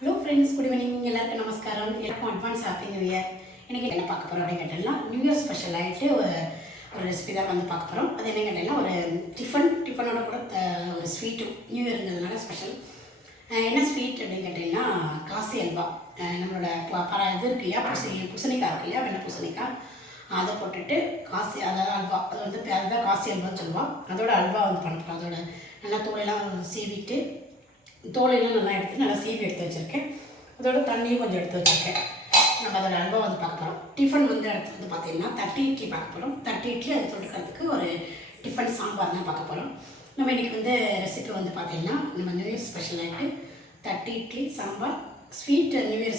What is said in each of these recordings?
Hello friends, good evening. எல்லாருக்கும் நமஸ்காரம். எல்லாருக்கும் அட்வான்ஸ் ஹாப்பி நியூ இயர். இன்றைக்கி என்ன பார்க்க போகிறோம் அப்படின்னு கேட்டோம்னா, நியூ இயர் ஸ்பெஷல் ஆகிட்டு ஒரு ரெசிபி தான் வந்து பார்க்க போகிறோம். அது என்ன கேட்டோம்னா, ஒரு டிஃபனோட கூட ஒரு ஸ்வீட்டும் நியூ இயர்ங்கிறதுனால ஸ்பெஷல். என்ன ஸ்வீட் அப்படின்னு கேட்டிங்கன்னா, காசி அல்வா. நம்மளோட இது இருக்கு இல்லையா, பூசணிக்காய் இருக்கு இல்லையா, வெள்ளை பூசணிக்காய், அதை போட்டுட்டு காசி, அதாவது அல்வா, அது வந்து அதுதான் காசி அல்வான்னு சொல்லுவோம். அதோட அல்வா வந்து பண்ண போகிறோம். அதோட நல்லா தோலெல்லாம் சீவிட்டு, தோலையெல்லாம் நல்லா எடுத்து நல்லா சீவி எடுத்து வச்சுருக்கேன். அதோட தண்ணியும் கொஞ்சம் எடுத்து வச்சுருக்கேன். நம்ம அதோட அல்வா வந்து பார்க்க போகிறோம். டிஃபன் வந்து எடுத்து வந்து பார்த்திங்கன்னா தட்டு இட்லி பார்க்க போகிறோம். தட்டு இட்லி அது தொட்டுக்கிறதுக்கு ஒரு டிஃபன் சாம்பார் தான் பார்க்க போகிறோம். நம்ம இன்றைக்கி வந்து ரெசிபி வந்து பார்த்திங்கன்னா, நம்ம நியூ இயர் ஸ்பெஷல் ஆகிட்டு தட்டு idli sambar, sweet new year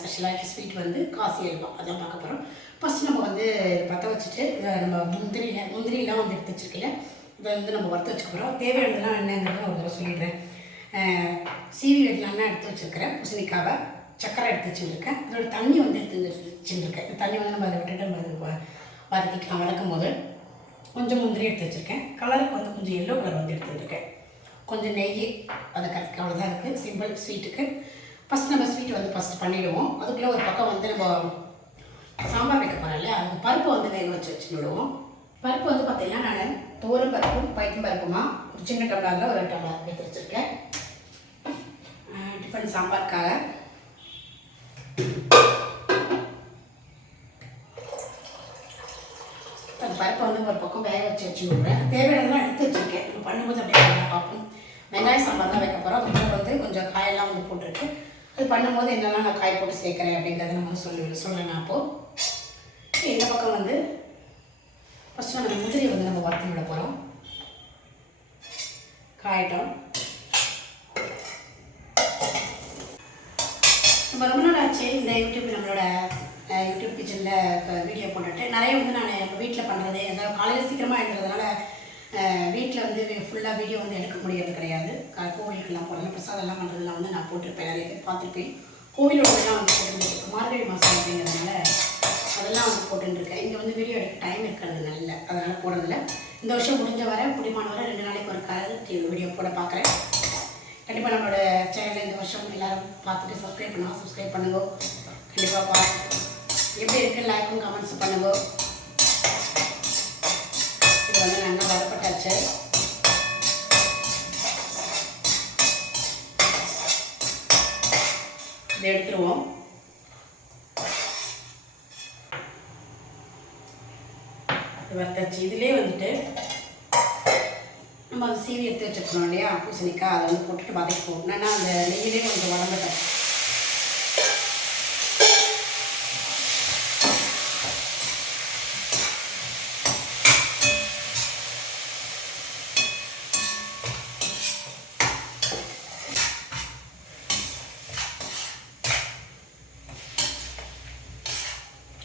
special ஆகிட்டு ஸ்வீட் வந்து காசி அல்வா, அதான் பார்க்க போகிறோம். ஃபஸ்ட்டு நம்ம வந்து பற்ற வச்சுட்டு நம்ம முந்திரிலாம் வந்து எடுத்து வச்சுருக்கல, இதை வந்து நம்ம வறுத்து வச்சுக்க போகிறோம். தேவையானதெல்லாம் என்னங்கிறத ஒரு தடவை சொல்லிடுறேன். சீவி வெட்டலாம்னா எடுத்து வச்சுருக்கிறேன். பூசணிக்காவை, சக்கரை எடுத்து வச்சுருக்கேன். அதோட தண்ணி வந்து எடுத்து வச்சுருக்கேன். இந்த தண்ணி வந்து நம்ம அதை விட்டுட்டு நம்ம வதக்கிக்கலாம். வதக்கும் போது கொஞ்சம் முந்திரி எடுத்து வச்சுருக்கேன். கலருக்கு வந்து கொஞ்சம் எல்லோ கலர் வந்து எடுத்து வச்சுருக்கேன். கொஞ்சம் நெய், அதை கரெக்டாக அவ்வளோதான் இருக்குது சிம்பிள் ஸ்வீட்டுக்கு. ஃபஸ்ட் நம்ம ஸ்வீட் வந்து ஃபஸ்ட்டு பண்ணிவிடுவோம். அதுக்குள்ளே ஒரு பக்கம் வந்து நம்ம சாம்பார் வைக்க போகிறோம் இல்லையா, அதுக்கு பருப்பு வந்து வேக வச்சு விடுவோம். பருப்பு வந்து பார்த்திங்கன்னா, நான் துவரம் பருப்பும் பைத்தம் பருப்புமா ஒரு சின்ன டம்ளரில் ஒரு டம்ளர் எடுத்து வச்சுருக்கேன். டிஃபன் சாம்பாருக்காக அந்த பருப்பை வந்து ஒரு பக்கம் வேக வச்சு விடுறேன். தேவையானதெல்லாம் எடுத்து வச்சுருக்கேன். நம்ம பண்ணும்போது அப்படியே நல்லா பார்ப்போம். வெங்காய சாம்பார் தான் வைக்க போகிறோம். அதுக்குள்ளே வந்து கொஞ்சம் காயெல்லாம் வந்து போட்டுருக்கு. அது பண்ணும்போது என்னெல்லாம் நான் காய் போட்டு சேர்க்குறேன் அப்படிங்கிறத நம்ம சொல்கிறேன். நான் அப்போது இந்த பக்கம் வந்து ஃபஸ்ட்டு நம்ம முந்திரி வந்து நம்ம வறுத்து விட போகிறோம். காயட்டும். நம்ம ரொம்ப நாள் ஆச்சு இந்த நம்மளோட யூடியூப் கிச்சனில் வீடியோ போட்டுட்டு. நிறைய வந்து நான் நம்ம வீட்டில் பண்ணுறது, அதாவது காலையில் சீக்கிரமாக எழுதுறதுனால வீட்டில் வந்து ஃபுல்லாக வீடியோ வந்து எடுக்க முடியாது கிடையாது. கோவிலுக்கெல்லாம் போகிறது, பிரசாதெல்லாம் பண்ணுறதுலாம் வந்து நான் போட்டிருப்பேன். நிறைய பேர் பார்த்துருப்பேன். கோவிலோடலாம் வந்து போட்டுருக்கேன். மார்கழி மாதம் அப்படிங்கிறதுனால அதெல்லாம் வந்து போட்டுருக்கேன். இங்கே வந்து வீடியோ எடுக்க டைம் இருக்கிறது நல்ல, அதனால் போடுறதில்ல. இந்த வருஷம் முடிஞ்ச வரை முடிமான வரை 2 நாளைக்கு ஒரு காலையில் வீடியோ போட பார்க்குறேன். கண்டிப்பாக நம்மளோட சேனலில் இந்த வருஷம் எல்லோரும் பார்த்துட்டு சப்ஸ்கிரைப் பண்ணுங்க. கண்டிப்பாக எப்படி இருக்குது லைக்கும் கமெண்ட்ஸ் பண்ணுங்க. இது வந்து நல்லா வதப்பட்டாச்சு. இதை எடுத்துருவோம். வறுத்தாச்சு. இதிலே வந்துட்டு நம்ம அந்த சீவி எடுத்து வச்சுருக்கணும் இல்லையா, பூசணிக்காய், அதை வந்து போட்டுட்டு வதக்கிப்போம். என்னன்னா அந்த நெய்யிலே கொஞ்சம் வளர்ந்துட்டேன்.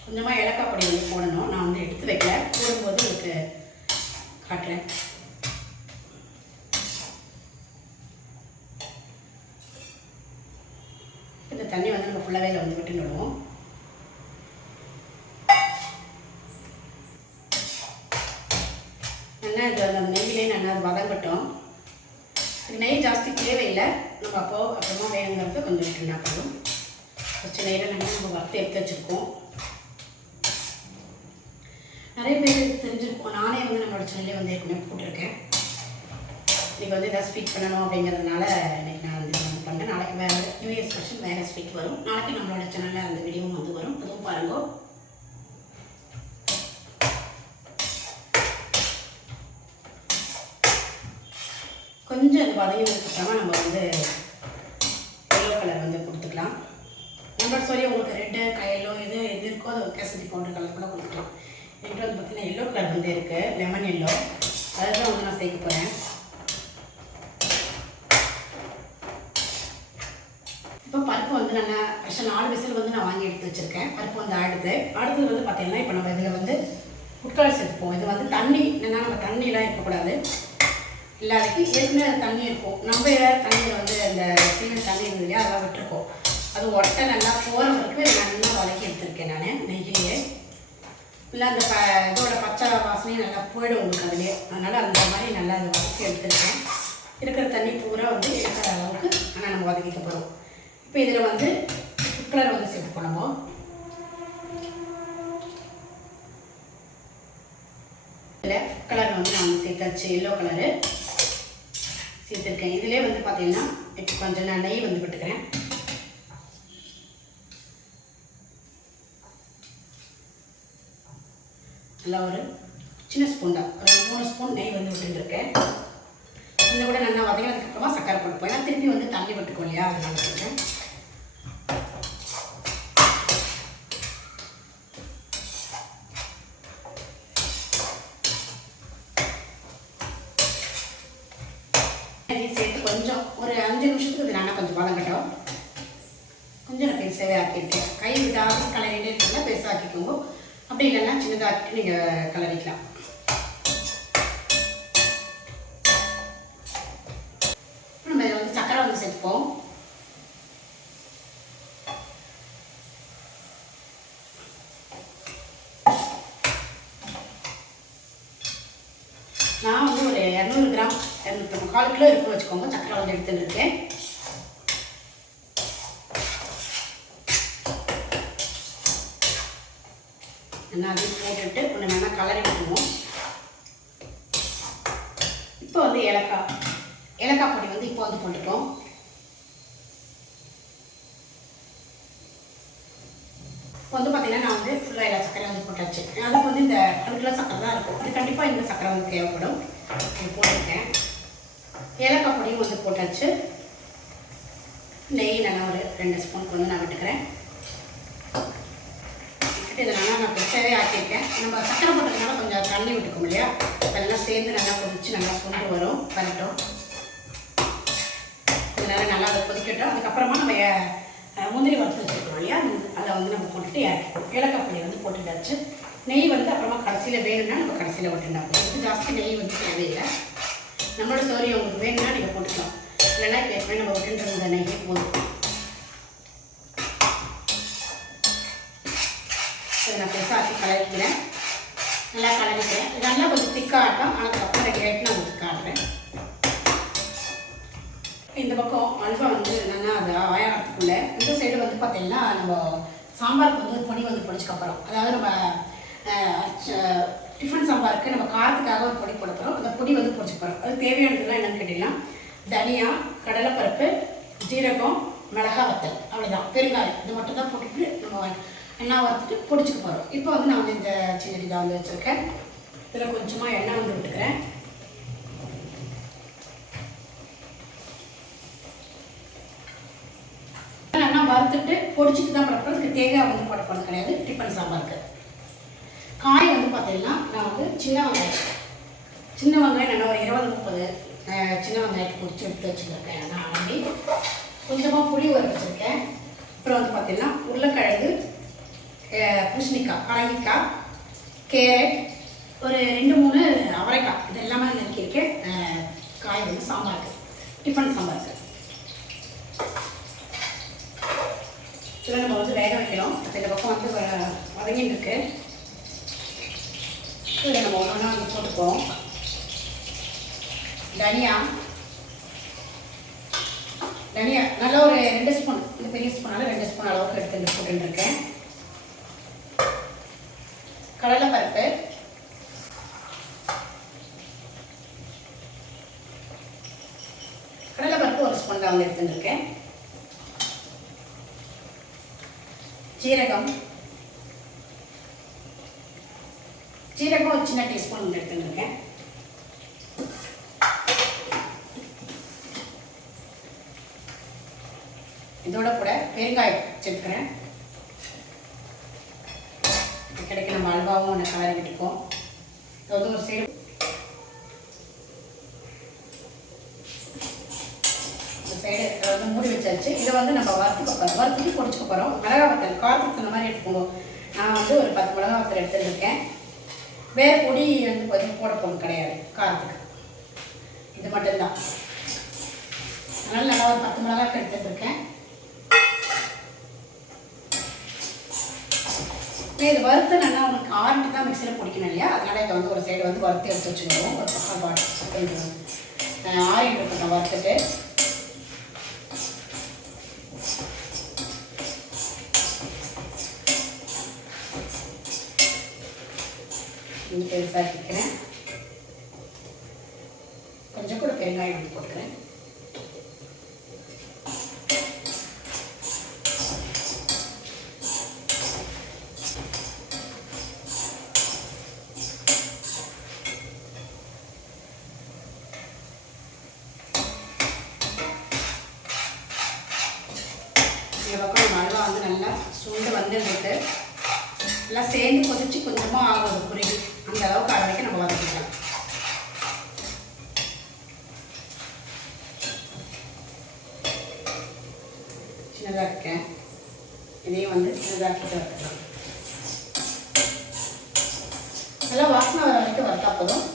கொஞ்சமாக ஏலக்காய் பொடி வந்து போடணும். நான் வந்து எடுத்து வைக்கல, போடும்போது உங்களுக்கு காட்டுறேன். இந்த தண்ணி வந்து நம்ம ஃபுல்லாகவே வந்து விட்டு விடுவோம். நல்லா இது அந்த நெய்யிலே நல்லா அது வதங்கட்டும். நெய் ஜாஸ்தி தேவையில்லை. நம்ம அப்புறமா வேணுங்கிறது கொஞ்சம் விட்டுனா போதும். ஃபஸ்ட்டு நெய்யில் நம்ம வறுத்து எடுத்து வச்சுருக்கோம். நிறைய பேர் தெரிஞ்சிருக்கோம். நானே வந்து நம்மளோட சேனல்லே வந்து ஏற்கனவே போட்டிருக்கேன். இன்றைக்கி வந்து எதாவது ஸ்வீட் பண்ணணும் அப்படிங்கிறதுனால இன்றைக்கி நான் வந்து பண்ணுறேன். நாளைக்கு வேறு நியூ இயர் ஸ்பெஷல் வேறு ஸ்வீட் வரும். நாளைக்கு நம்மளோட சேனலில் அந்த வீடியோவும் வந்து வரும். அதுவும் பாருங்க. கொஞ்சம் அது வதங்கினதுக்கப்புறமா நம்ம வந்து எல்லோ கலர் வந்து கொடுத்துக்கலாம். நம்மளோட சொல்லி உங்களுக்கு ரெட்டு கையலோ எது இருக்கோ அது கேசரி பவுடர் கலர் கூட கொடுத்துக்கலாம். என்கிட்ட வந்து பார்த்திங்கன்னா எல்லோ கலர் வந்து இருக்குது, லெமன் எல்லோ. அதுதான் வந்து நான் சேர்க்க போகிறேன். இப்போ பருப்பு வந்து நல்லா ஃப்ரெஷ்ஷாக 4 விசில் வந்து நான் வாங்கி எடுத்து வச்சுருக்கேன். பருப்பு வந்து அடுத்தது வந்து பார்த்திங்கன்னா, இப்போ நம்ம இதில் வந்து உட்கால் சேர்த்துப்போம். இது வந்து தண்ணி என்னென்னா, நம்ம தண்ணியெலாம் இருக்கக்கூடாது. இல்லாதக்கு ஏற்கனவே தண்ணி இருக்கும். நம்ம ஏதாவது தண்ணியில் வந்து அந்த சீமெண்ட் தண்ணி இருந்தது இல்லையா, அதெல்லாம் விட்டுருக்கோம். அது ஒட்டை நல்லா போகிற வரைக்கும் நல்லா வதக்கி எடுத்துருக்கேன் நான் நெய்யிலேயே. இல்லை அந்த இதோட பச்சை வாசனையும் நல்லா போயிடும் உங்களுக்கு அதுலேயே. அதனால் அந்த மாதிரி நல்லா அதை வதக்கி எடுத்துருக்கேன். இருக்கிற தண்ணி பூரா வந்து எடுக்கிற அளவுக்கு ஆனால் நம்ம வதக்கிக்க போகிறோம். இப்போ இதில் வந்து கலர் வந்து சேர்த்து போனோம். இதில் கலர் வந்து நான் சேர்த்தாச்சு, எல்லோ கலரு சேர்த்துருக்கேன். இதிலே வந்து பார்த்தீங்கன்னா இப்போ கொஞ்சம் நான் நெய் வந்து விட்டுக்கிறேன். நல்லா ஒரு சின்ன ஸ்பூன் தான், ஒரு 3 ஸ்பூன் நெய் வந்து விட்டுருக்கேன். இந்த கூட நல்லா வதங்கினதுக்கப்புறமா சக்கரை போட்டுப்போம். ஏன்னா திருப்பி வந்து தண்ணி விட்டுக்கோ இல்லையா, அதனால சொல்கிறேன். சேர்த்து கொஞ்சம் ஒரு 5 நிமிஷத்துக்கு இது நல்லா கொஞ்சம் வதங்கட்டும். கொஞ்சம் நான் பெருசாகவே ஆக்கியிருக்கேன். கை விடாமல் கலரிட்டே இருக்கீங்கன்னா பெருசாக ஆக்கிக்கோங்க, அப்படி இல்லைன்னா சின்னதாக்கிட்டு நீங்கள் கலரிக்கலாம். நம்ம இதில் வந்து சக்கரை வந்து சேர்த்துப்போம். நான் வந்து ஒரு 200 கிராம் 4 கிலோ இருக்குன்னு வச்சுக்கோங்க சக்கரை வந்து எடுத்துன்னு இருக்கேன். நல்லா அதையும் போட்டுட்டு ஒன்று நல்லா கலரி விட்டுருவோம். இப்போ வந்து ஏலக்காய் பொடி வந்து இப்போ வந்து போட்டுட்டோம். இப்போ வந்து பார்த்தீங்கன்னா நான் வந்து ஃபுல்லாக எல்லா சக்கரை வந்து போட்டாச்சு. அதுக்கு வந்து இந்த 1 கிலோ சக்கரை தான் இருக்கும், அது கண்டிப்பாக இந்த சக்கரை வந்து தேவைப்படும். போட்டிருக்கேன். ஏலக்காய் பொடியும் வந்து போட்டாச்சு. நெய் நல்லா ஒரு 2 ஸ்பூனுக்கு வந்து நான் விட்டுக்கிறேன். இதனால நான் பெருசாகவே ஆக்கியிருக்கேன். நம்ம சக்கரை போட்டதுனால கொஞ்சம் தண்ணி விட்டுக்கோம் இல்லையா, அதெல்லாம் சேர்ந்து நல்லா கொதிச்சு நல்லா கொண்டு வரும் வரட்டும். இதனால நல்லா அதை கொதிக்கட்டும். அதுக்கப்புறமா நம்ம முந்திரி வறுத்து வச்சுருக்கோம் இல்லையா, அதை வந்து நம்ம போட்டுட்டு இறக்கிப்போம். ஏலக்காய் பொடி வந்து போட்டுட்டாச்சு. நெய் வந்து அப்புறமா கடைசியில் வேணும்னா நம்ம கடைசியில் விட்டுண்டா போதும். ஜாஸ்தி நெய் வந்து தேவையில்லை. நம்மளோட சோரி உங்களுக்கு வேணும்னா நீங்கள் போட்டுக்கலாம், இல்லைன்னா இப்போ ஏற்கனவே நம்ம விட்டுன்ற நெய்யே போதும். நான் பெருசாக கலரிக்கிறேன், நல்லா கலரிக்கிறேன். இது நல்லா கொஞ்சம் திக்காகட்டும். அதுக்கப்புறம் கேட்டு நான் உங்களுக்கு காட்டுறேன். இந்த பக்கம் அல்வா வந்து நல்லா அது ஆயாகிறதுக்குள்ளே இந்த சைடு வந்து பார்த்தீங்கன்னா நம்ம சாம்பாருக்கு வந்து பொடி வந்து பொடிச்சக்கப்புறம், அதாவது நம்ம டிஃபன் சாம்பாருக்கு நம்ம காரத்துக்காக ஒரு பொடி போட போகிறோம். அந்த பொடி வந்து பொடிச்சு போகிறோம். அது தேவையானதுலாம் என்னென்னு கேட்டிங்கன்னா தனியா, கடலைப்பருப்பு, ஜீரகம், மிளகா வத்தல், அவ்வளோதான். பெருங்காயம் இது மட்டும் தான் போட்டுட்டு நம்ம எண்ணெய் வறுத்துட்டு பொடிச்சுக்க போகிறோம். இப்போ வந்து நான் வந்து இந்த சின்னடி தான் வந்து வச்சுருக்கேன். இதில் கொஞ்சமாக எண்ணெய் வந்து விட்டுக்கிறேன். எண்ணெய் வறுத்துட்டு பொடிச்சிட்டு தான் போட போகிறோம். தேங்காய் வந்து போட போகிறது கிடையாது டிஃபன் சாம்பாருக்கு. காய் வந்து பார்த்தீங்கன்னா நான் வந்து சின்ன வெங்காயம் நல்லா ஒரு 20-30 சின்ன வெங்காயத்தை பொடிச்சு எடுத்து வச்சுருக்கேன். நான் ஆல்ரெடி கொஞ்சமாக புளி ஊற வச்சுருக்கேன். அப்புறம் வந்து பார்த்தீங்கன்னா உருளைக்கிழங்கு, பூசணிக்காய், பரங்கிக்காய், கேரட், ஒரு 2-3 அவரைக்காய், இது எல்லாமே நறுக்கியிருக்கேன். காய் வந்து சாம்பாருக்கு, டிஃபன் சாம்பாருக்கு. இதில் நம்ம வந்து வேக வைக்கிறோம். இந்த பக்கம் வந்து வதங்கின்னு இருக்கு. இதில் நம்ம ஒன்றா வந்து போட்டுப்போம். தனியா நல்லா ஒரு 2 ஸ்பூன், இந்த பெரிய ஸ்பூனால் 2 ஸ்பூன் அளவுக்கு எடுத்து போட்டுருக்கேன். கடலைப்பருப்பு, ஒரு ஸ்பூன் தான் வந்து எடுத்துருக்கேன். ஜீரகம் ஒரு சின்ன டீஸ்பூன் வந்து எடுத்துருக்கேன். இதோட கூட பெருங்காயம் சேர்த்துக்கிறேன். கிடைக்க நம்ம அல்வாவும் ஒன்று கலரி விட்டுப்போம். இது வந்து ஒரு சைடு வந்து மூடி வச்சாச்சு. இதை வந்து நம்ம வறுத்துட்டு பொடிச்சுக்க போகிறோம். மிளகா வத்தல் காரத்துக்கு இந்த மாதிரி எடுத்துக்கோங்க. நான் வந்து ஒரு 10 மிளகா வத்தல் எடுத்துருக்கேன். வேறு பொடி வந்து கொஞ்சம் போட போகிறது கிடையாது காரத்துக்கு, இது மட்டும்தான். அதனால் நல்லா ஒரு 10 மிளகாய்க்கு எடுத்துருக்கேன். இது வறுத்து நல்லா உங்களுக்கு ஆறிட்டு தான் மிக்சியில் பிடிக்கணும் இல்லையா, அதனால் இதை வந்து ஒரு சைடு வந்து வறுத்து எடுத்து வச்சுக்கணும். ஒரு பக்கம் ஆறிட்டு இருக்கட்டும். வறுத்துட்டு கொஞ்சம் பெருசாக வைக்கிறேன். கொஞ்சம் கூட பெருங்காயம் வந்து போட்டுக்கிறேன். இந்த பக்கம் நம்ம அல்வா வந்து நல்லா சுண்டு வந்துருக்கு. எல்லாம் சேர்ந்து கொதிச்சு கொஞ்சமாக ஆகும் புரியுது. அந்த அளவுக்கு அது வரைக்கும் நம்ம வதக்கிக்கலாம். சின்னதாக இருக்கேன், இதையும் வந்து சின்னதாக்கிட்டு வறுக்கலாம். நல்லா வாசனை வர வரைக்கும் வறுத்தா போதும்.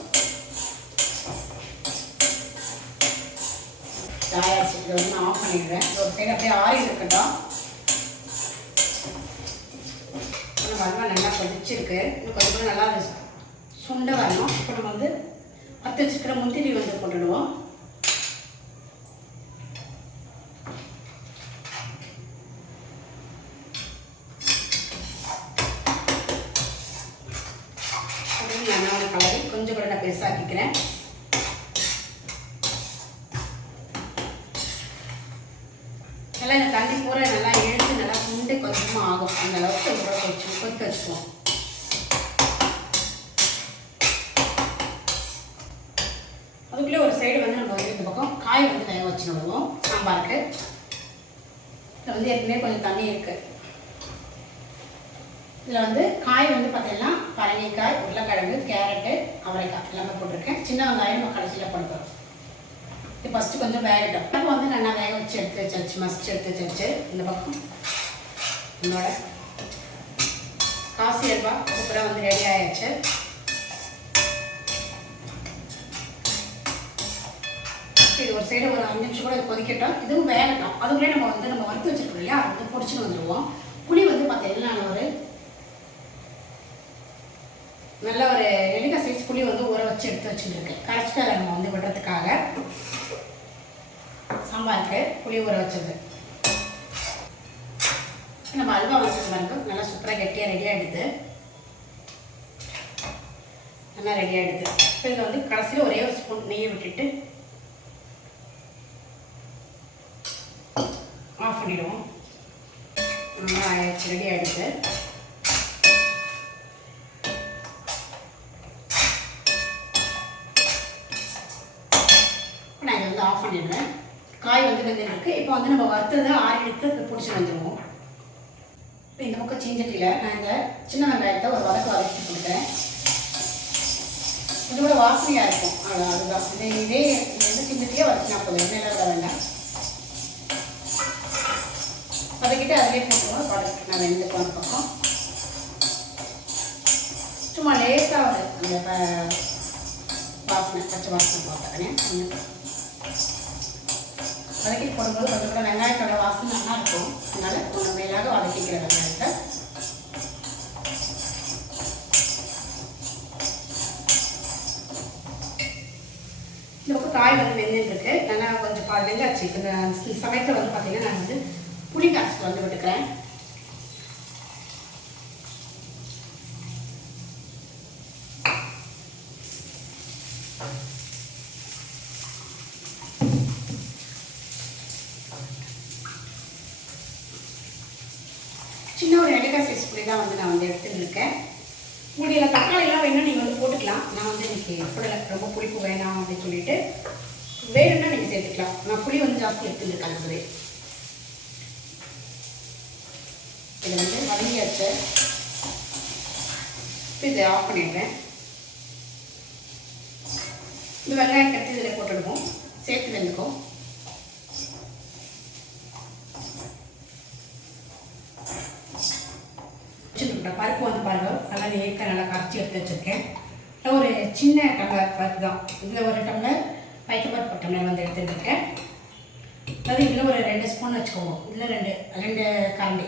ஆயிடுச்சு. இதை வந்து நான் ஆஃப் பண்ணிடுறேன். ஒரு சைடு அப்படியே ஆறி இருக்கட்டும். அல்வா நல்லா கொதிச்சிருக்கு. இன்னும் கொஞ்சம் கூட நல்லா சுண்டை வரணும். இப்போ நம்ம வந்து வறுத்து வச்சுக்கிற முந்திரி வந்து போட்டுடுவோம். நான் கலரி கொஞ்சம் கூட நான் பெருசாக்கிக்கிறேன். நல்லா இந்த தண்ணி பூரா நல்லா இழுத்து நல்லா சுண்டு கொஞ்சமாக ஆகும். அந்த அளவுக்கு கூட கொதிக்க வச்சுக்குவோம். அதுக்குள்ளே ஒரு சைடு வந்து நம்ம இந்த பக்கம் காய் வந்து வேக வச்சு விடுவோம் சாம்பாருக்கு. இதில் வந்து ஏற்கனவே கொஞ்சம் தண்ணி இருக்குது. இதில் வந்து காய் வந்து பார்த்தீங்கன்னா பரங்கிக்காய், உருளைக்கிழங்கு, கேரட்டு, அவரைக்காய் எல்லாமே போட்டிருக்கேன். சின்ன வெங்காயம் நம்ம கடைசியில் போட்டுக்கிறோம். இது ஃபஸ்ட்டு கொஞ்சம் வேகட்டும். இப்போ வந்து நல்லா வேக வச்சு எடுத்து வச்சாச்சு, மசிச்சு எடுத்து வச்சாச்சு. இந்த பக்கம் என்னோட காசி அல்வா சூப்பராக வந்து ரெடி ஆயாச்சு. இது ஒரு சைடு ஒரு 5 நிமிஷம் கூட கொதிக்கட்டும். இதுவும் வேகட்டும். அதுக்குள்ளே நம்ம வந்து நம்ம வறுத்து வச்சுருக்கோம் இல்லையா, அது வந்து பொடிச்சுன்னு வந்துடுவோம். புளி வந்து பார்த்தீங்கன்னா நல்ல ஒரு நெல்லிக்காய் சைஸ் புளி வந்து ஊற வச்சு எடுத்து வச்சுருக்கேன். கரைச்சிட்டு நம்ம வந்து விடுறதுக்காக சாம்பாருக்கு புளி ஊற வச்சது. நம்ம அல்வா வச்சது வந்து நல்லா சூப்பராக கெட்டியாக ரெடி ஆகிடுது. நல்லா ரெடி ஆகிடுது. இப்போ இதில் வந்து கடைசியில் ஒரே ஒரு ஸ்பூன் நெய்யை விட்டுட்டு ஆஃப் பண்ணிடுவோம். நல்லா ஆயிடுச்சு, ரெடி ஆகிடுது. நான் இதை வந்து ஆஃப் பண்ணிடுறேன். காய் வந்து வெந்துருக்கு. இப்போ வந்து நம்ம வறுத்ததை ஆறி எடுத்து பிடிச்சி வந்துடுவோம். இப்போ இந்த பக்கம் சீஞ்சட்டியில் நான் இந்த சின்ன வெங்காயத்தை ஒரு வதக்கி கொடுக்குறேன். இதோட வாசனையாக இருக்கும். அதுதான் இதே வந்து சீஞ்சட்டியே வதக்கினா போதும், எண்ணெயில் விட வேண்டாம். வதக்கிட்டு அதிலே போட்டுருவோம். வதக்கிட்டு நான் வெந்து போன பக்கம் சும்மா லேசாக அந்த வாசனை பச்சை வாசனை பார்த்தேன். வதக்கி போடும்போது கொஞ்சம் கூட வெங்காயத்தோட வாசனை நல்லா இருக்கும். அதனால கொஞ்சம் மேலாக வதக்கிக்கிற வெங்காயத்தை இந்த பக்கம் காய் வந்து வெந்துருக்கு. நல்லா கொஞ்சம் வெந்தாச்சு. இந்த சமயத்தில் வந்து பார்த்தீங்கன்னா நான் வந்து புளி கரைச்சி வந்து விட்டுக்கிறேன். சின்ன ஒரு நெல்லிக்காய் சைஸ் புளி தான் வந்து நான் வந்து எடுத்துருக்கேன். உங்களுக்கு இதில் தக்காளிலாம் வேணும்னா நீங்கள் வந்து போட்டுக்கலாம். நான் வந்து இன்றைக்கி எப்படில ரொம்ப புளிப்பு வேணாம் அப்படின்னு சொல்லிட்டு வேணும்னா நீங்கள் சேர்த்துக்கலாம். நான் புளி வந்து ஜாஸ்தி எடுத்துருக்கேன். அதுவே இதை வந்து வதங்கியாச்சு. இப்போ இதை ஆஃப் பண்ணிடுறேன். இந்த வெங்காயம் கட்டி இதில் போட்டுடுவோம். சேர்த்து வெந்துக்கும். பருப்பு வந்து பாருங்கள் நல்லா நேர்க்க நல்லா கரைச்சி எடுத்து வச்சுருக்கேன். ஒரு சின்ன டம்ளர் பருப்பு தான். இதில் ஒரு டம்ளர் பைத்தப்பருப்பு டம்ளர் வந்து எடுத்துருக்கேன். அதாவது இதில் ஒரு 2 ஸ்பூன் வச்சுக்கோங்க. இதில் ரெண்டு கரண்டி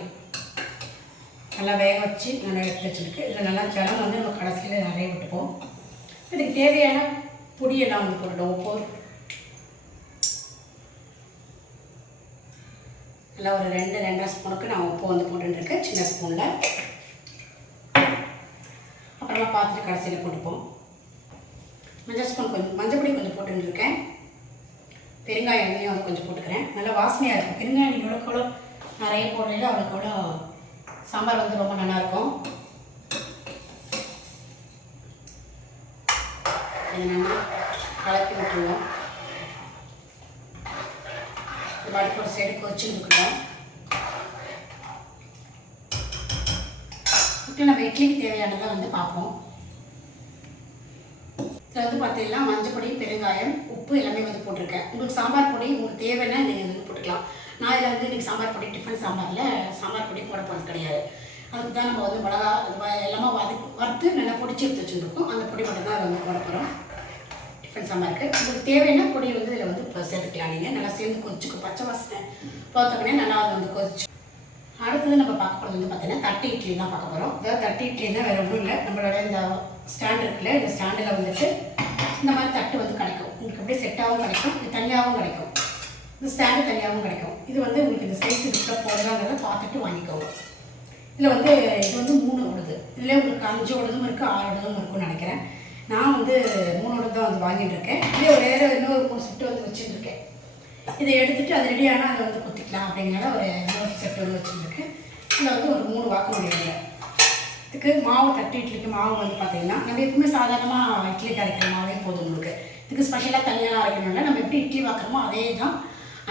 நல்லா வேக வச்சு நல்லா எடுத்து வச்சுருக்கு. இதில் நல்லா ஜலம் வந்து நம்ம கடைசியில் நிறைய விட்டுப்போம். இதுக்கு தேவையான பொடியெல்லாம் வந்து போட்டுடுவோம். உப்பு நல்லா ஒரு 2.5 ஸ்பூனுக்கு நான் உப்பு வந்து போட்டுருக்கேன் சின்ன ஸ்பூனில். அப்புறமா தேவையானலாம் பார்த்துட்டு கடைசியில் போட்டுப்போம். மஞ்சள் ஸ்பூன் கொஞ்சம் மஞ்சள் கொஞ்சம் போட்டுருக்கேன். பெருங்காயம் எண்ணெயும் வந்து கொஞ்சம் போட்டுக்கிறேன். நல்லா வாசனையாக இருக்கும். பெருங்காயம் நீங்கள் எவ்வளோ நிறைய போடுறீங்களோ அவ்வளோக்கு எவ்வளோ சாம்பார் வந்து ரொம்ப நல்லாயிருக்கும். இது நல்லா கலக்கி விட்டுருவோம். அடுப்பு ஒரு சைடு கொதிச்சுருக்கோம். இப்போ நம்ம இட்லிக்கு தேவையானதை வந்து பார்ப்போம். இதில் வந்து பார்த்தீங்கன்னா மஞ்சள் பொடி, பெருங்காயம், உப்பு எல்லாமே வந்து போட்டிருக்கேன். உங்களுக்கு சாம்பார் பொடி உங்களுக்கு தேவைன்னா நீங்கள் வந்து போட்டுக்கலாம். நான் இதில் வந்து இன்றைக்கி சாம்பார் பொடி டிஃபன் சாம்பாரில் சாம்பார் பொடி போட போகிறது கிடையாது. அதுக்கு தான் நம்ம வந்து மிளகா எல்லாமே வறுத்து நல்லா பொடிச்சு எடுத்து வச்சுருக்கோம். அந்த பொடி மட்டும் தான் அதை வந்து போட போகிறோம் டிஃபன் சாம்பாருக்கு. உங்களுக்கு தேவையான பொடி வந்து இதில் வந்து இப்போ சேர்த்துக்கலாம். நீங்கள் நல்லா சேர்ந்து கொதிச்சுக்கும். பச்சை வாசனை பார்த்தோன்னே நல்லா அது வந்து கொதிச்சு. அடுத்தது நம்ம பார்க்க போகிறது வந்து பார்த்தீங்கன்னா தட்டு இட்லி தான் பார்க்க போகிறோம். அதாவது தட்டு இட்லின்னா வேறு ஒன்றும் இல்லை. நம்மளோட இந்த ஸ்டாண்ட் இருக்குல்ல, இந்த ஸ்டாண்டில் வந்துட்டு இந்த மாதிரி தட்டு வந்து கிடைக்கும். உங்களுக்கு அப்படியே செட்டாகவும் கிடைக்கும், இது தனியாகவும் கிடைக்கும். இந்த ஸ்டாண்டு தனியாகவும் கிடைக்கும். இது வந்து உங்களுக்கு இந்த சைஸ் இருக்கிற போடுறாங்கிறத பார்த்துட்டு வாங்கிக்கோங்க. இதில் வந்து இது வந்து 3 உழுது. இதில் உங்களுக்கு 5 உழுதும் இருக்குது, 6 உழுதும் இருக்குன்னு நினைக்கிறேன். நான் வந்து 3 உழுது தான் வந்து வாங்கிட்டு இருக்கேன். இதே ஒரு இன்னொரு 3 செட்டு வந்து வச்சுருக்கேன். இதை எடுத்துகிட்டு அது ரெடியானால் அதை வந்து குத்திக்கலாம் அப்படிங்கிறனால ஒரு 3 செட்டு வந்து வச்சுருக்கேன். இதில் வந்து ஒரு 3 வாக்கு முடியல. இதுக்கு மாவு தட்டு இட்லிக்கு மாவு வந்து பார்த்திங்கன்னா நம்ம எப்பவுமே சாதாரணமாக இட்லி அரைக்கிற மாவே போதும். உங்களுக்கு இதுக்கு ஸ்பெஷலாக தனியாக அரைக்கணும்ல, நம்ம எப்படி இட்லி வாக்குறோமோ அதே தான்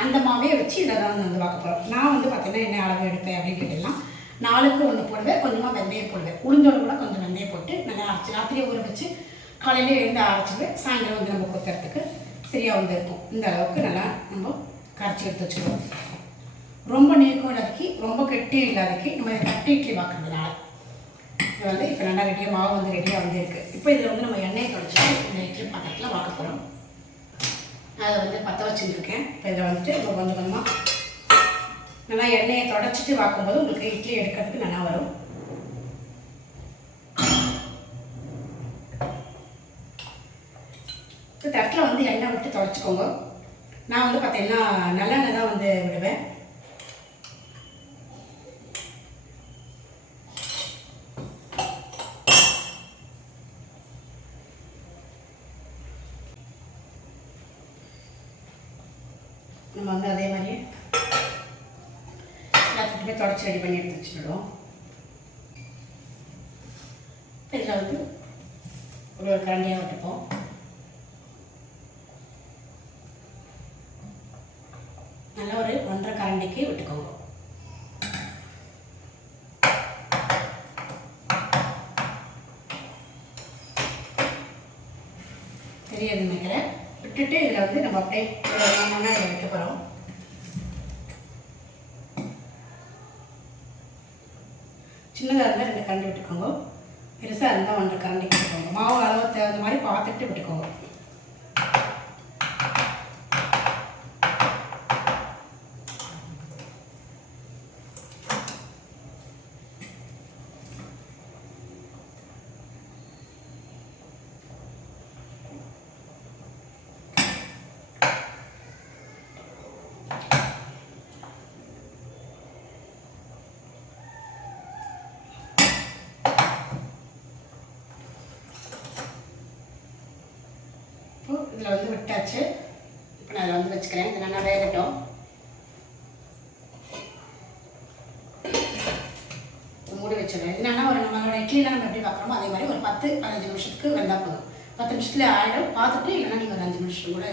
அந்த மாவே வச்சு இதில் தான் வந்து வாக்க போகிறோம். நான் வந்து பார்த்திங்கன்னா என்ன அளவு எடுப்பேன் அப்படின்னு கேட்டலாம், 4க்கு 1 போடுவேன். கொஞ்சமாக வெந்தயம் போடுவேன். உளுந்தோட கூட கொஞ்சம் வெந்தயம் போட்டு நல்லா அரைச்சி ராத்திரியே ஊற வச்சு காலையிலே எழுந்து அரைச்சிடுவேன். சாயந்தரம் வந்து நம்ம கொத்துறதுக்கு சரியாக வந்து இருக்கும். இந்த அளவுக்கு நல்லா நம்ம கரைச்சி எடுத்து வச்சுக்குவோம். ரொம்ப நீர்க்கும் இல்லாதக்கு ரொம்ப கெட்டியும் இல்லாதக்கு நம்ம தட்டு இட்லி வாக்குறதுனால இது வந்து இப்போ நல்லா ரெடியாக மாவு வந்து ரெடியாக வந்து இருக்குது. இப்போ இதில் வந்து நம்ம எண்ணெயை தொடச்சிட்டு இந்த இட்லி பாத்திரத்தில் வாக்க போகிறோம். அதை வந்து பற்ற வச்சுருக்கேன். இப்போ இதில் வந்துட்டு இப்போ கொஞ்சம் கொஞ்சமாக நல்லா எண்ணெயை தொடச்சிட்டு வாக்கும்போது உங்களுக்கு இட்லி எடுக்கிறதுக்கு நல்லா வரும். இப்போ தட்டில் வந்து எண்ணெய் விட்டு தொடச்சிக்கோங்க. நான் வந்து பார்த்தீங்கன்னா நல்லெண்ணெய் தான் வந்து விடுவேன். நம்ம வந்து அதே மாதிரியே எல்லாத்துக்குமே தொடச்சி ரெடி பண்ணி எடுத்து வச்சுடுவோம். இதில் வந்து ஒரு கரண்டியாக விட்டுப்போம். நல்லா ஒரு 1.5 கரண்டிக்கு விட்டுக்கோங்க. தெரியாது நினைக்கிறேன். விட்டுட்டு இதில் வந்து நம்ம அப்படியே இதில் வைக்க போகிறோம். சின்னதாக இருந்தால் 2 கரண்டி விட்டுக்கோங்க, பெருசாக இருந்தால் 1.5 கரண்டி விட்டுக்கோங்க. மாவு அளவு தகுந்த மாதிரி பார்த்துட்டு விட்டுக்கோங்க. இதில் வந்து விட்டாச்சு. இப்போ நான் அதில் வந்து வச்சுக்கிறேன். இது நல்லா வேகட்டும். மூடி வச்சிடுறேன். இது என்னன்னா ஒரு நம்மளோட இட்லிலாம் நம்ம எப்படி பார்க்குறோமோ அதே மாதிரி ஒரு 10-15 நிமிஷத்துக்கு வெந்தால் போதும். 10 நிமிஷத்துல ஆகிடும். பார்த்துட்டு இல்லைன்னா நீங்கள் ஒரு 5 நிமிஷம் கூட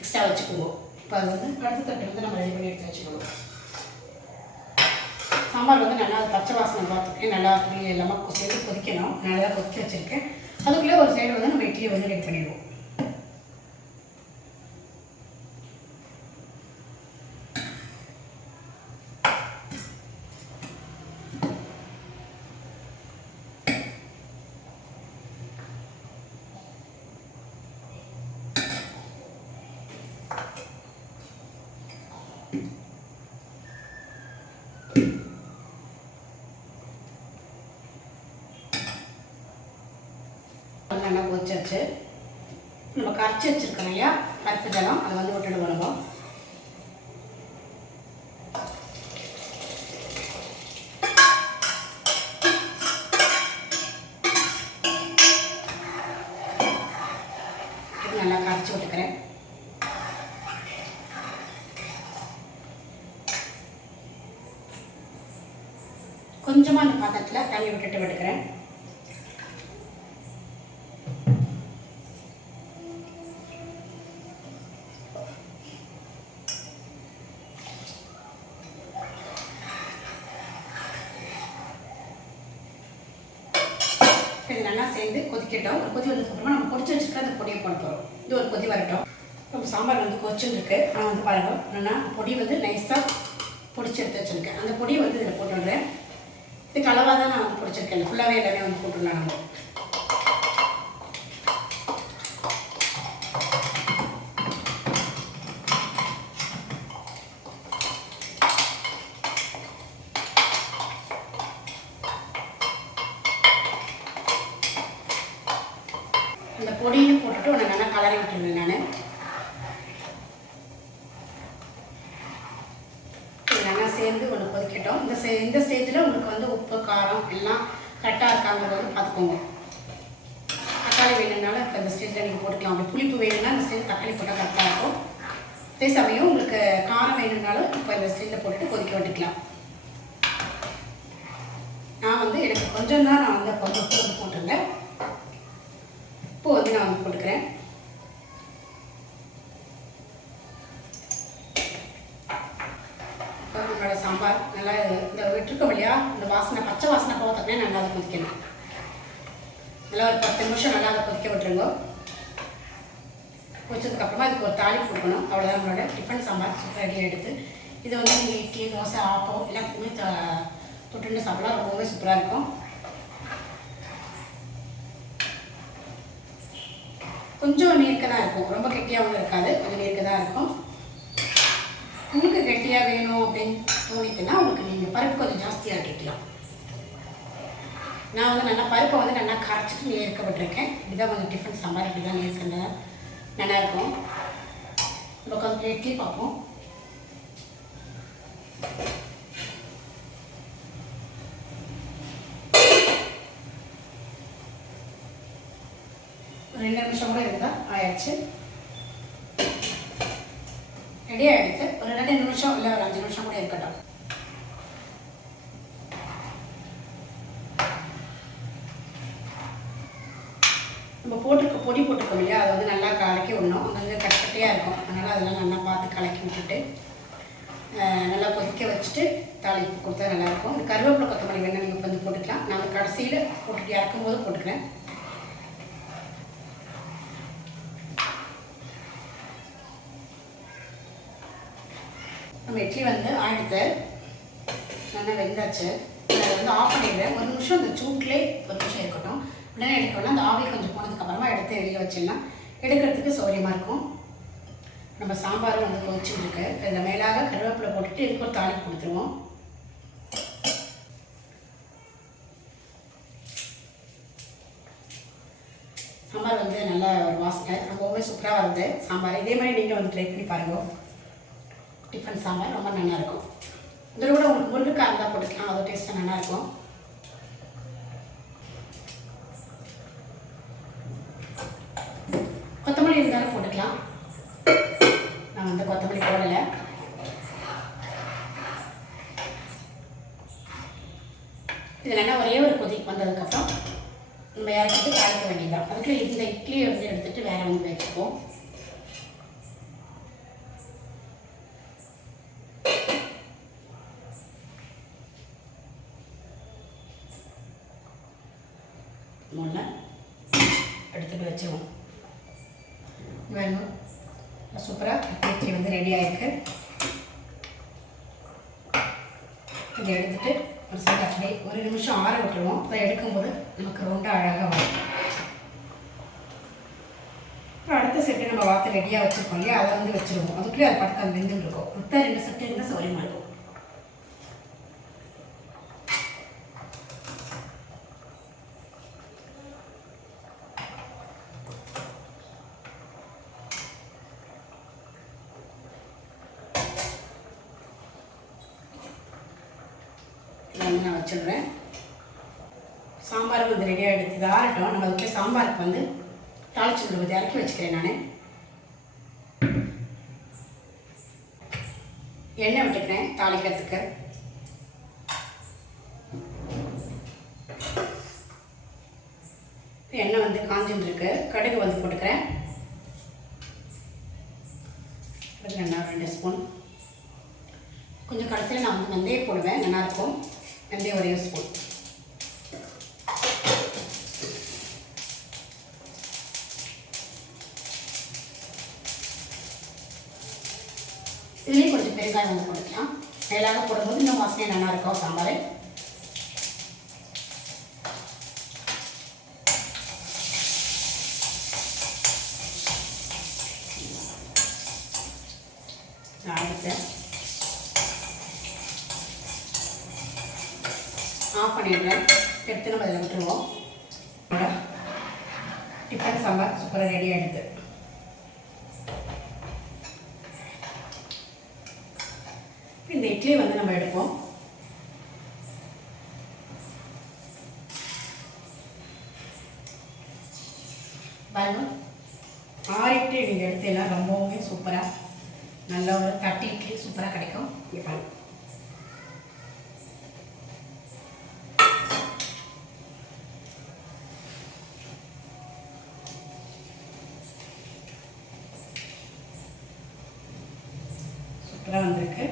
எக்ஸ்ட்ரா வச்சுக்குவோம். இப்போ அது வந்து அடுத்த தட்டு வந்து நம்ம ரெடி பண்ணி எடுத்து வச்சுக்குவோம். சாம்பார் வந்து நல்லா பச்சை வாசனை பார்த்துருக்கேன். நல்லா புளி எல்லாமே சேர்த்து கொதிக்கணும். நல்லா கொதிக்க வச்சுருக்கேன். அதுக்குள்ளே ஒரு சைடு வந்து நம்ம இட்லியை வந்து ரெடி பண்ணிடுவோம். நல்லா கொதிச்சாச்சு. நம்ம கரைச்சி வச்சுருக்கோம் இல்லையா பருப்பு ஜலம், அதை வந்து விட்டுடுவோம். நம்ம நல்லா கரைச்சி விட்டுக்கிறேன். கொஞ்சமாக அந்த பாத்திரத்தில் தண்ணி விட்டுட்டு விட்டுக்கிறேன். இது நல்லா சேர்ந்து கொதிக்கட்டும். ஒரு கொதி வந்ததுக்கப்புறமா நம்ம பொடிச்சு வச்சுக்கிற அந்த பொடியை போட போகிறோம். இது ஒரு கொதி வரட்டும். நம்ம சாம்பார் வந்து கொதிச்சுருக்கு. நான் வந்து பாருங்கள், என்னென்னா பொடி வந்து நைஸாக பொடிச்சு எடுத்து வச்சுருக்கேன். அந்த பொடியை வந்து இதில் போட்டுடுறேன். இதுக்கு அளவாக தான் நான் வந்து பொடிச்சிருக்கேன். ஃபுல்லாகவே எல்லாமே வந்து போட்டுடலாம். நம்ம இந்த பொடியும் போட்டுட்டு ஒன்று நல்லா கலரி விட்டுருவேன். நான் நல்லா சேர்ந்து ஒன்று கொதிக்கட்டும். இந்த ஸ்டேஜில் உங்களுக்கு வந்து உப்பு காரம் எல்லாம் கரெக்டாக இருக்காங்கிறத வந்து பார்த்துக்கோங்க. தக்காளி வேணும்னாலும் இப்போ இந்த ஸ்டேஜில் நீங்கள் போட்டுக்கலாம். அப்படி புளிப்பு வேணும்னா இந்த ஸ்டேஜ் தக்காளி போட்டால் கரெக்டாக இருக்கும். அதே சமயம் உங்களுக்கு காரம் வேணும்னாலும் இப்போ இந்த ஸ்டேஜில் போட்டுட்டு கொதிக்க விட்டுக்கலாம். நான் வந்து எனக்கு கொஞ்சம் தான் நான் வந்து உப்பு போட்டிருந்தேன். உப்பு வந்து நான் வந்து போட்டுக்கிறேன். நம்மளோட சாம்பார் நல்லா இந்த விட்டுருக்கோம் இல்லையா, இந்த வாசனை பச்சை வாசனை போகிறதுக்குனே நல்லா அதை கொதிக்கணும். நல்லா ஒரு 10 நிமிஷம் நல்லா அதை கொதிக்க விட்டுருங்க. கொதிச்சதுக்கப்புறமா இதுக்கு ஒரு தாளிப்பு கொடுக்கணும். அவ்வளோதான் நம்மளோட டிஃபன் சாம்பார் ரெடி எடுத்து. இது வந்து நீங்கள் இட்லி, தோசை, ஆப்பம் எல்லாத்துக்குமே தொட்டுன்னு சாப்பிடலாம். ரொம்பவே சூப்பராக இருக்கும். கொஞ்சம் நீர்க்க தான் இருக்கும், ரொம்ப கெட்டியாகவும் இருக்காது, கொஞ்சம் நீர்க்க தான் இருக்கும். உங்களுக்கு கெட்டியாக வேணும் அப்படின்னு தோணிட்டுன்னா உங்களுக்கு நீங்கள் பருப்பு கொஞ்சம் ஜாஸ்தியாக ஆக்கிக்கலாம். நான் வந்து நல்லா பருப்பை வந்து நல்லா கரைச்சிட்டு நீர்க்க விட்டுருக்கேன். இப்படிதான் கொஞ்சம் டிஃபன் சாம்பார் இப்படி தான் நீர்க்கண்டா நல்லாயிருக்கும். நம்ம கொஞ்சம் இட்லி பார்ப்போம். ஒரு 2 நிமிஷம் கூட இருந்தால் ஆயிடுச்சு. ரெடியாக எடுத்து ஒரு 2 நிமிஷம் இல்லை ஒரு 5 நிமிஷம் கூட இருக்கட்டும். நம்ம போட்டிருக்க பொடி போட்டிருக்கோம் இல்லையா, அதை வந்து நல்லா கலக்கி விடணும். அங்கங்கே கட்டியாக இருக்கும், அதனால் அதெல்லாம் நல்லா பார்த்து கலக்கி விட்டுட்டு நல்லா கொதிக்க வச்சுட்டு தாளிப்பு கொடுத்தா நல்லாயிருக்கும். இந்த கருவேப்பிலை கொத்தமல்லி வேணால் நீங்கள் வந்து போட்டுக்கலாம். நான் கடைசியில் போட்டுட்டு இறக்கும்போது போட்டுக்கிறேன். நம்ம இட்லி வந்து ஆயிடுத்து, நல்லா வெந்தாச்சு. அதை வந்து ஆஃப் பண்ணிடுறேன். 1 நிமிஷம் இந்த சூட்லேயே 1 நிமிஷம் இருக்கட்டும். உடனே எடுக்கணும்னா அந்த ஆவி கொஞ்சம் போனதுக்கப்புறமா எடுத்து வெளியே வச்சிடலாம். எடுக்கிறதுக்கு சௌகரியமாக இருக்கும். நம்ம சாம்பாரும் வந்து கொதிச்சுருக்கு. இதில் மேலாக கருவேப்பிலை போட்டுட்டு இதுக்கு ஒரு தாளிப்பு கொடுத்துருவோம். சாம்பார் வந்து நல்லா ஒரு வாசனை ரொம்பவே சூப்பராக வருது சாம்பார். இதே மாதிரி நீங்கள் வந்து ட்ரை பண்ணி பாருங்கள். டிஃபன் சாம்பார் ரொம்ப நல்லாயிருக்கும். இதில் கூட உங்களுக்கு முருங்கைக்காய் இருந்தால் போட்டுக்கலாம், அது டேஸ்ட்டாக நல்லாயிருக்கும். கொத்தமல்லி இருந்தாலும் போட்டுக்கலாம். நான் வந்து கொத்தமல்லி போடலை. இதில் என்ன ஒரே ஒரு கொதி வந்ததுக்கப்புறம் நம்ம இறக்கிட்டு தாளிக்க வேண்டியதான். அதுக்குள்ளே இந்த இட்லியை வந்து எடுத்துகிட்டு வேறு வந்து வச்சுப்போம். முன்ன எடுத்துகிட்டு வச்சுருவோம். வேணும் சூப்பராக இட்லி வந்து ரெடி ஆகிருக்கு. இதை எடுத்துகிட்டு ஒரு சைடு அப்படியே 1 நிமிஷம் ஆற விட்டுருவோம். அதை எடுக்கும்போது நமக்கு ரொம்ப அழகாக வரும். அப்புறம் அடுத்த செட்டு நம்ம வார்த்தை ரெடியாக வச்சுருக்கோம் இல்லையா, அதை வந்து வச்சுருவோம். அதுக்குள்ளே அது படத்தை அது வெந்துட்டு இருக்கும். மொத்தம் 2 செட்டு இருந்தால் சௌரியமாக இருக்கும். வந்து நான் வச்சிடுறேன். சாம்பார் வந்து ரெடியாக எடுத்து ஆறட்டும். நம்ம அதுக்கு சாம்பாருக்கு வந்து தாளிச்சு விடுவது இறக்கி வச்சுக்கிறேன். நான் எண்ணெய் விட்டுக்கிறேன் தாளிக்கிறதுக்கு. எண்ணெய் வந்து காஞ்சுட்டு இருக்கு. கடுகு வந்து போட்டுக்கிறேன். 2 ஸ்பூன். கொஞ்சம் கடைசியில் நான் வந்து வெந்தயம் போடுவேன், நல்லாயிருக்கும். வெந்தயம் 1 ஸ்பூன். இதுலேயும் கொஞ்சம் பெருங்காயம் வந்து போட்டுக்கலாம். மேலாக போடும்போது இன்னும் வாசனை நல்லாயிருக்கும் சாம்பார். அடுத்து ஆஃப் பண்ணிடுறேன். எடுத்து நம்ம இதில் விட்டுருவோம். டிஃபன் சாம்பார் சூப்பராக ரெடி ஆகிடுது. இந்த இட்லி வந்து நம்ம எடுப்போம். பாருங்க, 6 இட்லி நீங்கள் எடுத்தீங்கன்னா ரொம்பவுமே சூப்பராக நல்ல ஒரு 30 இட்லி சூப்பராக கிடைக்கும். இங்கே பாருங்க, சூப்பராக வந்திருக்கு.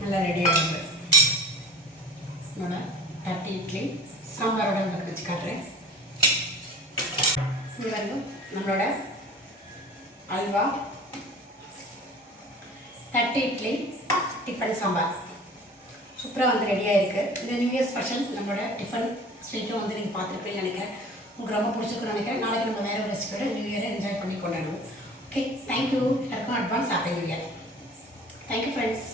நல்லா ரெடி ஆகிடுது. என்னோட 30 இட்லி சாம்பாரோட உங்களுக்கு வச்சு காட்டுறேன். இது வந்து நம்மளோட அல்வா 30 இட்லி டிஃபன் சாம்பார் சூப்பராக வந்து ரெடியாக இருக்குது. இந்த நியூ இயர் ஸ்பெஷல் நம்மளோட டிஃபன் ஸ்வீட்டும் வந்து நீங்கள் பார்த்துருப்பீங்கன்னு நினைக்கிறேன். உங்களுக்கு ரொம்ப பிடிச்சிருக்குன்னு நினைக்கிறேன். நாளைக்கு நம்ம வேறு ஒரு ரெசிபியோட நியூ இயரை என்ஜாய் பண்ணி கொண்டாடுவோம். Okay, thank you. எல்லாருக்கும் advance happy new year. Thank you friends.